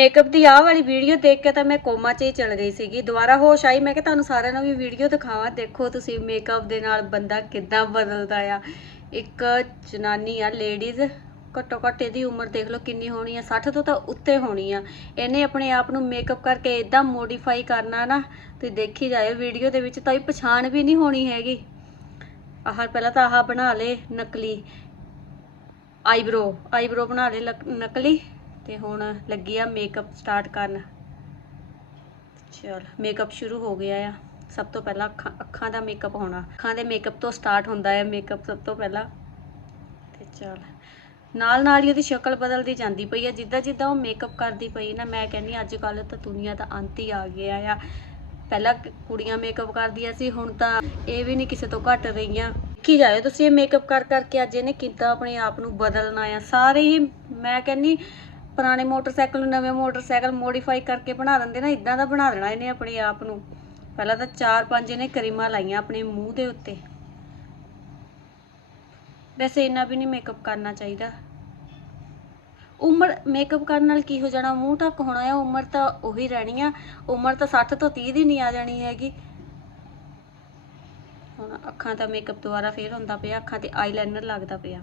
Makeup ਦੀ ਆਹ ਵਾਲੀ video ਦੇਖ ਕੇ ਤਾਂ ਮੈਂ ਕੋਮਾ 'ਚ ਹੀ ਚਲ ਗਈ ਸੀਗੀ। ਦੁਬਾਰਾ ਹੋਸ਼ ਆਈ, ਮੈਂ ਕਿ ਤੁਹਾਨੂੰ ਸਾਰਿਆਂ ਨੂੰ ਵੀ ਵੀਡੀਓ ਦਿਖਾਵਾਂ। ਦੇਖੋ ਤੁਸੀਂ ਮੇਕਅਪ ਦੇ ਨਾਲ ਬੰਦਾ ਕਿੱਦਾਂ ਬਦਲਦਾ ਆ। ਇੱਕ ਜਨਾਨੀ ਆ ਲੇਡੀਜ਼ ਘੱਟੋ ਘੱਟ ਇਹਦੀ ਉਮਰ ਦੇਖ ਲਓ ਕਿੰਨੀ ਹੋਣੀ ਆ। 60 ਤੋਂ ਤਾਂ ਉੱਤੇ ਹੋਣੀ ਆ। ਇਹਨੇ ਆਪਣੇ ਆਪ ਨੂੰ ਮੇਕਅਪ ਕਰਕੇ ਇਦਾਂ ਮੋਡੀਫਾਈ ਕਰਨਾ ਨਾ, ਤੁਸੀਂ ਦੇਖੀ ਜਾਇਓ ਵੀਡੀਓ ਦੇ ਵਿੱਚ ਤਾਂ ਇਹ ਪਛਾਣ ਵੀ ਨਹੀਂ ਹੋਣੀ ਹੈਗੀ। ਆਹ ਪਹਿਲਾਂ ਤਾਂ ਆਹ ਬਣਾ ਲੇ ਨਕਲੀ ਆਈਬ੍ਰੋ ਆਈਬ੍ਰੋ ਬਣਾ ਲੇ ਲਕ- ਨਕਲੀ। ਤੇ ਹੁਣ ਲੱਗੀ ਆ ਮੇਕਅਪ ਸਟਾਰਟ ਕਰਨ। ਚਲ ਮੇਕਅਪ ਸ਼ੁਰੂ ਹੋ ਗਿਆ ਆ। ਸਭ ਤੋਂ ਪਹਿਲਾਂ ਅੱਖਾਂ ਦਾ ਮੇਕਅਪ ਹੋਣਾ। ਅੱਖਾਂ ਦੇ ਮੇਕਅਪ ਤੋਂ ਸਟਾਰਟ ਹੁੰਦਾ ਹੈ ਮੇਕਅਪ ਸਭ ਤੋਂ ਪਹਿਲਾਂ। ਤੇ ਚਲ। ਨਾਲ ਨਾਲ ਹੀ ਉਹਦੀ ਸ਼ਕਲ ਬਦਲਦੀ ਜਾਂਦੀ ਪਈ ਆ। ਜਿੱਦਾਂ ਜਿੱਦਾਂ ਉਹ ਮੇਕਅਪ ਕਰਦੀ ਪਈ ਨਾ, ਮੈਂ ਕਹਿੰਨੀ ਅੱਜ ਕੱਲ ਤਾਂ ਦੁਨੀਆ ਦਾ ਅੰਤ ਹੀ ਆ ਗਿਆ ਆ। ਪਹਿਲਾਂ ਕੁੜੀਆਂ ਮੇਕਅਪ ਕਰਦੀਆਂ ਸੀ, ਹੁਣ ਤਾਂ ਇਹ ਵੀ ਨਹੀਂ ਕਿਸੇ ਤੋਂ ਘੱਟ ਰਹੀਆਂ। ਕੀ ਜਾਇਓ ਤੁਸੀਂ ਇਹ ਮੇਕਅਪ ਕਰ, ਕਰਕੇ ਅੱਜ ਇਹਨੇ ਕਿੱਦਾਂ ਆਪਣੇ ਆਪ ਨੂੰ ਬਦਲਣਾ ਆ। ਸਾਰੇ ਹੀ, ਮੈਂ ਕਹਿੰਨੀ ਪੁਰਾਣੇ ਮੋਟਰਸਾਈਕਲ ਨੂੰ ਨਵੇਂ ਮੋਟਰਸਾਈਕਲ ਮੋਡੀਫਾਈ ਕਰਕੇ ਬਣਾ ਦਿੰਦੇ ਨਾ ਇਦਾਂ ਦਾ ਬਣਾ ਦੇਣਾ ਇਹਨੇ ਆਪਣੇ ਆਪ ਨੂੰ। ਪਹਿਲਾਂ ਤਾਂ ਚਾਰ ਪੰਜ ਇਹਨੇ ਕਰੀਮਾਂ ਲਾਈਆਂ ਆਪਣੇ ਮੂੰਹ ਦੇ ਉੱਤੇ। ਵੈਸੇ ਇੰਨਾ ਵੀ ਨਹੀਂ ਮੇਕਅਪ ਕਰਨਾ ਚਾਹੀਦਾ। ਉਮਰ ਮੇਕਅਪ ਕਰਨ ਨਾਲ ਕੀ ਹੋ ਜਾਣਾ? ਮੂੰਹ ਢੱਕ ਹੋਣਾ ਆ, ਉਮਰ ਤਾਂ ਉਹੀ ਰਹਿਣੀ ਆ। ਉਮਰ ਤਾਂ 60 ਤੋਂ 30 ਦੀ ਨਹੀਂ ਆ ਜਾਣੀ ਹੈਗੀ। ਹੁਣ ਅੱਖਾਂ ਦਾ ਮੇਕਅਪ ਦੁਬਾਰਾ ਫੇਰ ਹੁੰਦਾ ਪਿਆ, ਅੱਖਾਂ ਤੇ ਆਈਲਾਈਨਰ ਲੱਗਦਾ ਪਿਆ।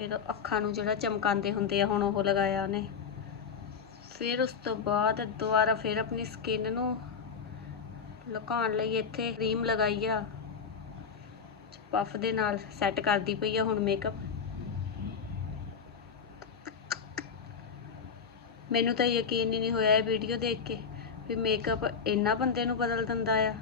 ਫਿਰ ਅੱਖਾਂ ਨੂੰ ਜਿਹੜਾ ਚਮਕਾਉਂਦੇ ਹੁੰਦੇ ਆ, ਹੁਣ ਉਹ ਲਗਾਇਆ ਉਹਨੇ। ਫਿਰ ਉਸ ਤੋਂ ਬਾਅਦ ਦੁਬਾਰਾ ਫਿਰ ਆਪਣੀ ਸਕਿਨ ਨੂੰ ਲੁਕਾਉਣ ਲਈ ਇੱਥੇ ਕਰੀਮ ਲਗਾਈ ਆ। ਪਫ ਦੇ ਨਾਲ ਸੈੱਟ ਕਰਦੀ ਪਈ ਆ ਹੁਣ ਮੇਕਅਪ ਮੈਨੂੰ ਤਾਂ ਯਕੀਨ ਹੀ ਨਹੀਂ ਹੋਇਆ ਇਹ ਵੀਡੀਓ ਦੇਖ ਕੇ ਵੀ ਮੇਕਅਪ ਇੰਨਾ ਬੰਦੇ ਨੂੰ ਬਦਲ ਦਿੰਦਾ ਆ।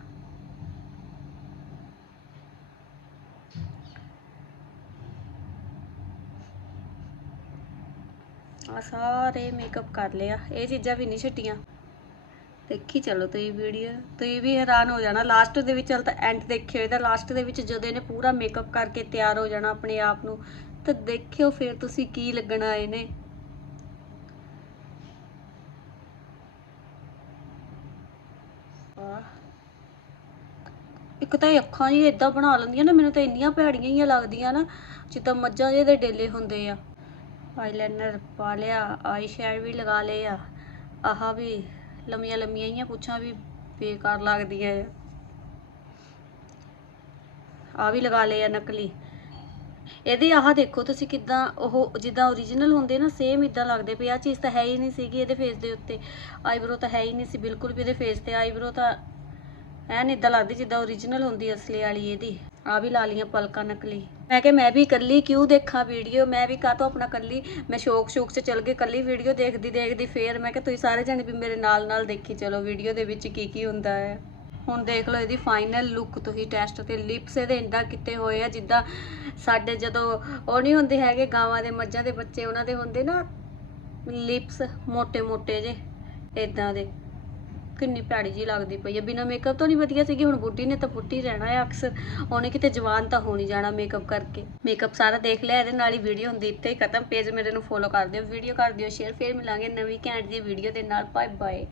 ਆ ਸਾਰੇ ਮੇਕਅਪ ਕਰ ਲਿਆ ਇਹ ਚੀਜ਼ਾਂ ਵੀ ਨਹੀਂ ਛੱਟੀਆਂ ਦੇਖੀ ਚਲੋ ਤੁਸੀਂ ਵੀਡੀਓ ਤੁਸੀਂ ਵੀ ਹੈਰਾਨ ਹੋ ਜਾਣਾ। ਲਾਸਟ ਦੇ ਵਿੱਚ ਚਲ ਤਾਂ ਐਂਡ ਦੇਖਿਓ। ਇਹਦਾ ਲਾਸਟ ਦੇ ਵਿੱਚ ਜਦੋਂ ਇਹਨੇ ਪੂਰਾ ਮੇਕਅਪ ਕਰਕੇ ਤਿਆਰ ਹੋ ਜਾਣਾ ਆਪਣੇ ਆਪ ਨੂੰ, ਤਾਂ ਦੇਖਿਓ ਫਿਰ ਤੁਸੀਂ ਕੀ ਲੱਗਣਾ ਇਹਨੇ ਇੱਕ ਤਾਂ ਇਹ ਅੱਖਾਂ ਜੀ ਇਦਾਂ ਬਣਾ ਲੈਂਦੀਆਂ ਨਾ। ਮੈਨੂੰ ਤਾਂ ਇੰਨੀਆਂ ਭੈੜੀਆਂ ਹੀ ਲੱਗਦੀਆਂ ਨਾ, ਜਿੱਦਾਂ ਮੱਝਾਂ ਜਿਹੇ ਦੇ ਡੇਲੇ ਹੁੰਦੇ ਆ। ਆਈਲਾਈਨਰ ਪਾ ਲਿਆ, ਆਈ ਸ਼ੈਡ ਵੀ ਲਗਾ ਲਏ ਆ। ਆਹ ਵੀ ਲੰਮੀਆਂ ਲੰਮੀਆਂ ਹੀ ਪੁੱਛਾਂ ਵੀ ਬੇਕਾਰ ਲੱਗਦੀਆਂ ਆ ਆ ਵੀ ਲਗਾ ਲਏ ਆ ਨਕਲੀ। ਇਹਦੇ ਆਹ ਦੇਖੋ ਤੁਸੀਂ ਕਿਦਾਂ ਉਹ ਜਿੱਦਾਂ ਓਰੀਜਨਲ ਹੁੰਦੇ ਨਾ ਸੇਮ ਇਦਾਂ ਲੱਗਦੇ ਪਏ ਆ। ਚੀਜ਼ ਤਾਂ ਹੈ ਹੀ ਨਹੀਂ ਸੀਗੀ ਇਹਦੇ ਫੇਸ ਦੇ ਉੱਤੇ। ਆਈਬ੍ਰੋ ਤਾਂ ਹੈ ਹੀ ਨਹੀਂ ਸੀ, ਬਿਲਕੁਲ ਵੀ ਇਹਦੇ ਫੇਸ ਤੇ ਆਈਬ੍ਰੋ ਤਾਂ ਐਨ ਇਦਾਂ ਲੱਗਦੀ ਜਿੱਦਾਂ ਓਰੀਜਨਲ ਹੁੰਦੀ ਅਸਲੀ ਵਾਲੀ ਇਹਦੀ। ਆ ਵੀ ਲਾ ਲੀਆਂ ਪਲਕਾਂ ਨਕਲੀ। ਮੈਂ ਕਿਹਾ ਮੈਂ ਵੀ ਇਕੱਲੀ ਕਿਉਂ ਦੇਖਾਂ ਵੀਡੀਓ? ਮੈਂ ਵੀ ਕਾਹ ਤੋਂ ਆਪਣਾ ਇਕੱਲੀ? ਮੈਂ ਸ਼ੌਕ ਸ਼ੌਕ 'ਚ ਚੱਲ ਗਈ, ਇਕੱਲੀ ਵੀਡੀਓ ਦੇਖਦੀ ਦੇਖਦੀ ਫੇਰ ਮੈਂ ਕਿਹਾ ਤੁਸੀਂ ਸਾਰੇ ਜਣੇ ਵੀ ਮੇਰੇ ਨਾਲ ਨਾਲ ਦੇਖੀ ਚਲੋ ਵੀਡੀਓ ਦੇ ਵਿੱਚ ਕੀ ਕੀ ਹੁੰਦਾ ਹੈ। ਹੁਣ ਦੇਖ ਲਓ ਇਹਦੀ ਫਾਈਨਲ ਲੁੱਕ ਤੁਸੀਂ ਟੈਸਟ ਤੇ ਲਿਪਸ ਇਹਦੇ ਇੰਦਾ ਕਿਤੇ ਹੋਏ ਆ, ਜਿੱਦਾਂ ਸਾਡੇ ਜਦੋਂ ਉਹ ਨਹੀਂ ਹੁੰਦੇ ਹੈਗੇ ਗਾਵਾਂ ਦੇ, ਮੱਝਾਂ ਦੇ ਬੱਚੇ ਉਹਨਾਂ ਦੇ ਹੁੰਦੇ ਨਾ ਲਿਪਸ ਮੋٹے ਮੋٹے ਜੇ ਇਦਾਂ ਦੇ। ਕਿੰਨੀ ਭੈੜੀ ਜੀ ਲੱਗਦੀ ਪਈ ਹੈ ਬਿਨਾ ਮੇਕਅਪ ਤੋਂ ਨਹੀਂ ਵਧੀਆ ਸੀਗੀ, ਹੁਣ ਬੁੱਢੀ ਨੇ ਤਾਂ ਬੁੱਢੀ ਰਹਿਣਾ ਆ ਅਕਸਰ ਉਹਨੇ ਕਿਤੇ ਜਵਾਨ ਤਾਂ ਹੋ ਨਹੀਂ ਜਾਣਾ ਮੇਕਅਪ ਕਰਕੇ। ਮੇਕਅਪ ਸਾਰਾ ਦੇਖ ਲਿਆ, ਇਹਦੇ ਨਾਲ ਹੀ ਵੀਡੀਓ ਹੁੰਦੀ, ਇੱਥੇ ਹੀ ਖਤਮ। ਪੇਜ ਮੇਰੇ ਨੂੰ ਫੋਲੋ ਕਰ ਦਿਓ ਵੀਡੀਓ ਕਰ ਦਿਓ ਸ਼ੇਅਰ ਫਿਰ ਮਿਲਾਂਗੇ ਨਵੀਂ ਘੈਂਟ ਦੀ ਵੀਡੀਓ ਦੇ ਨਾਲ। Bye bye